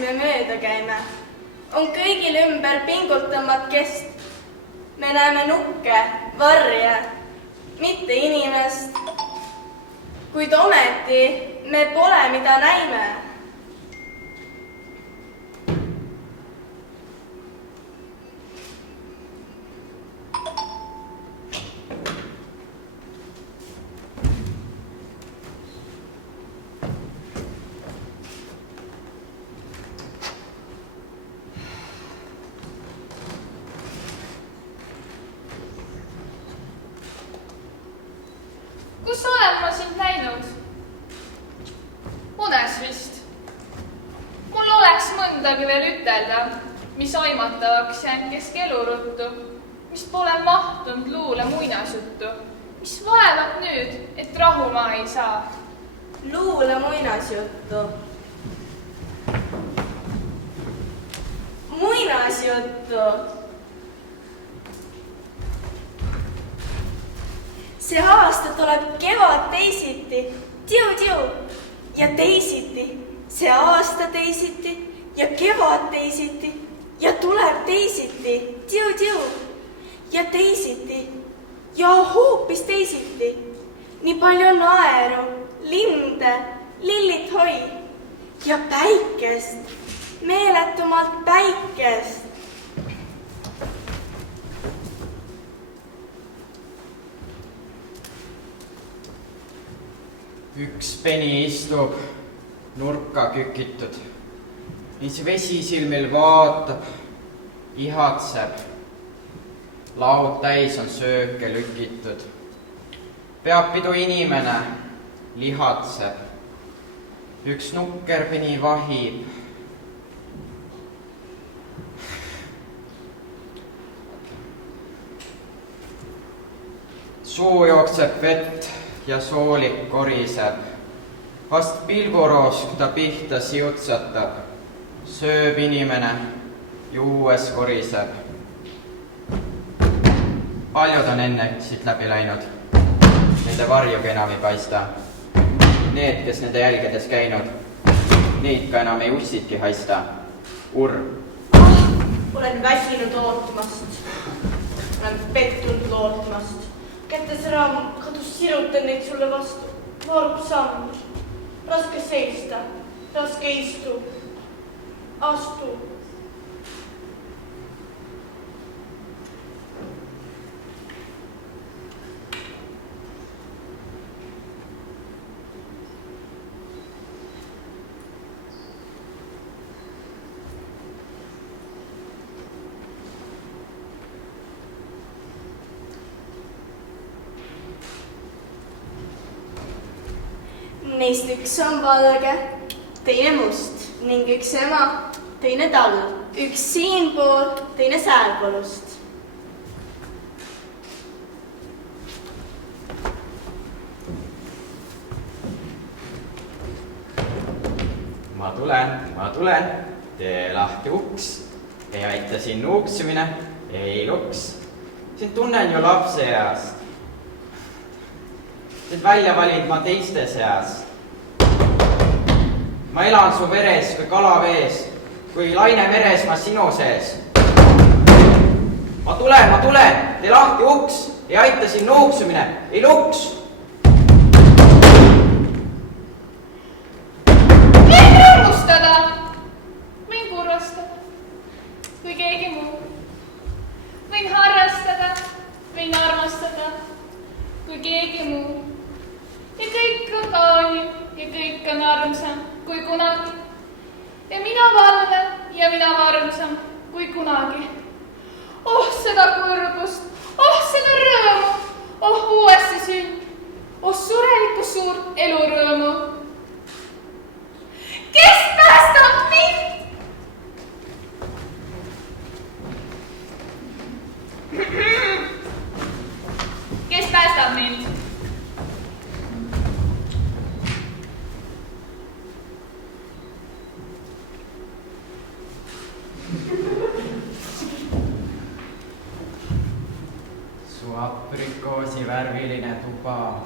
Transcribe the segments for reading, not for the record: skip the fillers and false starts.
me mööda käime, on kõigil ümber pingutamad kest. Me näeme nukke, varje, mitte inimest, kuid ometi me pole, mida näime. Kus olen ma sind näinud? Unes vist. Mul oleks mõndagi veel ütelda, mis aimatavaks jäänud kesk eluruttu, mis pole mahtunud luule muinasjuttu, mis vaevab nüüd, et rahu ma ei saa. Luule muinasjuttu. Muinasjuttu. See aasta tuleb kevad teisiti, tiu-tiu, ja teisiti. See aasta teisiti ja kevad teisiti ja tuleb teisiti, tiu-tiu, ja teisiti ja hoopis teisiti. Nii palju naeru, linde, lillit hoi ja päikest, meeletumalt päikest. Üks peni istub, nurka kükitud, mis vesisilmil vaatab, ihatseb. Laud täis on sööke lükitud. Peab pidu inimene, lihatseb. Üks nukkerpeni vahib. Suu jookseb vett ja soolik koriseb. Vast pilguroosk ta pihta siutsatab. Sööb inimene, juues koriseb. Paljud on enne siit läbi läinud. Nende varjuga enam ei paista. Need, kes nende jälgedes käinud, neid ka enam ei ussitki haista. Olen väsinud ootmast. Olen pettunud lootmast. Kätes raam, kadus sirutan neid sulle vastu. Varb samm. Raske seista. Raske istu. Astu. Neist üks on valge, teine must ning üks ema, teine tall. Üks siinpool, teine säälpoolust. Ma tulen, tee lahti uks. Ei aita siin nuuksumine, ei luks. Sind tunnen ju lapse east. Sind välja valid ma teiste seas. Ma elan su veres kui kala vees, kui laine meres ma sinu sees. Ma tulen, tee lahti uks, ei aita siin nuuksumine, ei luks. Võin rõõmustada, võin kurvastada, kui keegi muu. Võin harrastada, võin armastada, kui keegi muu. Ja kõik on kaunim ja kõik on armsam kui kunagi. Ja mina valven ja mina varmsam kui kunagi. Oh, seda kurbust, oh, seda rõõmu, oh, uuesti sünd, oh, surelikku suurt elurõõmu. Kes päästab mind? Kes päästab mind? Su aprikoosi värviline tuba,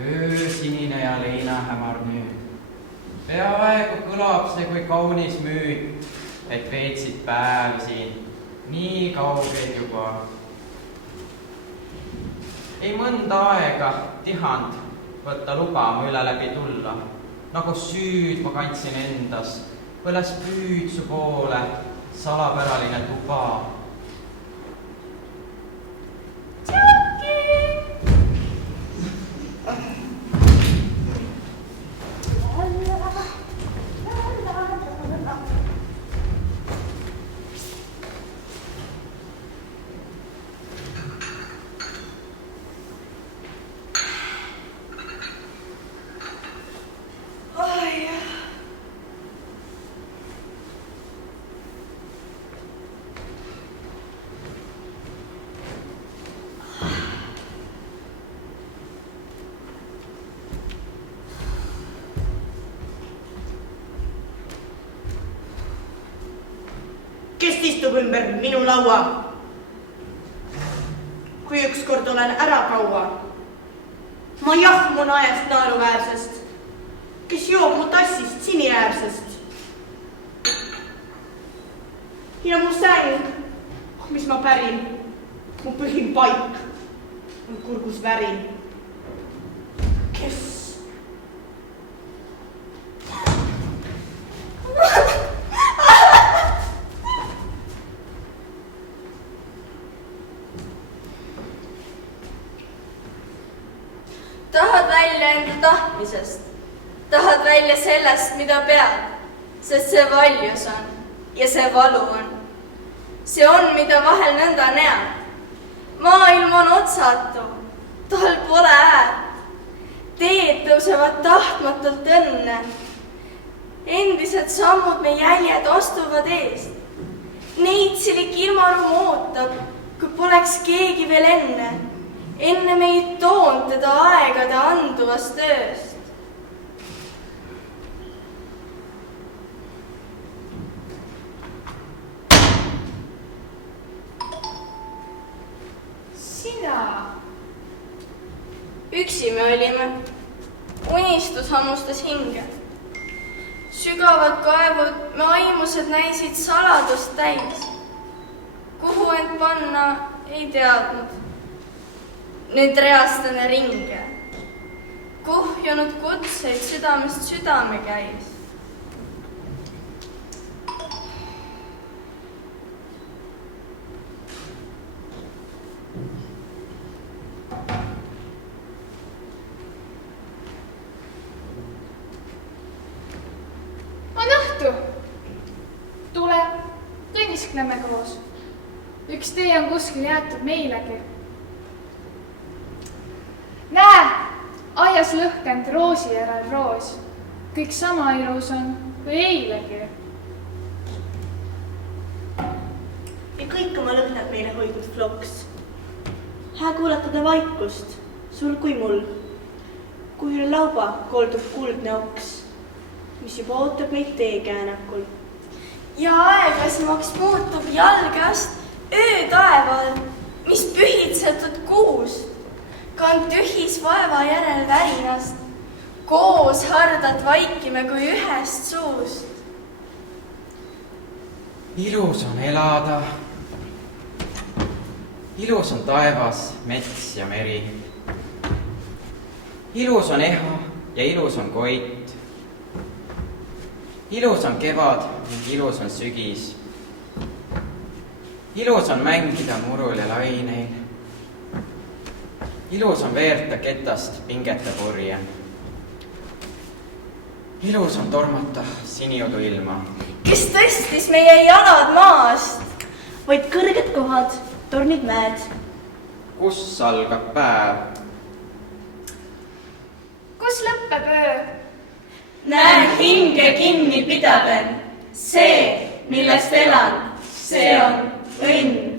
öösinine ja leinahämar nüüd. Peaaegu kõlab see kui kaunis müüt, et veetsid päevi siin, nii kaugeid juba. Ei mõnda aega tihand võtta luba mu üle läbi tulla, nagu süüd ma kandsin endas, põles püüdsu poole salapäraline tuba. Kes istub ümber minu laua? Kui ükskord olen ära kaua, ma jahmun ajast naeruväärsest, kes joob mu tassist siniäärsest. Ja mu säng, mis ma pärin, mu põhin paik on kurgus värin. Kes? Tahad välja enda tahtmisest, tahad välja sellest, mida pead, sest see valjus on ja see valu on. See on, mida vahel nõnda näed. Maailm on otsatu, tal pole äärt. Teed tõusevad tahtmatult õnne. Endised sammud me jäljed astuvad eest. Neitsivik ilmaruum ootab, kui poleks keegi veel enne meid toont teda aegade anduvast tööst. Sina? Üksi me olime. Unistus hammustas hinge. Sügavad kaevud me aimused näisid saladust täis. Kuhu end panna ei teadnud. Nüüd reastane ringe, kuhjunud kutseid südamest südame käis. On õhtu. Tule, kõnniskleme koos. Üks tee on kuskil jäetud meilegi. Näe, aias lõhkend roosi järel roos. Kõik sama ilus on kui eilegi. Ja kõik oma lõhnad meile hoidnud floks. Hää kuulatada vaikust, sul kui mul. Kui üle lauba koldub kuldne oks, mis juba ootab meid teekäänakul. Ja aeglasemaks muutub jalgast öö taeval, mis pühitsetud kuust. Kand tühis vaeva järel värinast, koos hardalt vaikime kui ühest suust. Ilus on elada. Ilus on taevas, mets ja meri. Ilus on eha ja ilus on koit. Ilus on kevad ning ilus on sügis. Ilus on mängida murul ja laineil. Ilus on veerta ketast pingete purje. Ilus on tormata siniudu ilma. Kes tõstis meie jalad maast? Vaid kõrged kohad, tornid mäed. Kus algab päev? Kus lõppeb öö? Näen hinge kinni pidaden. See, millest elan, see on õnn.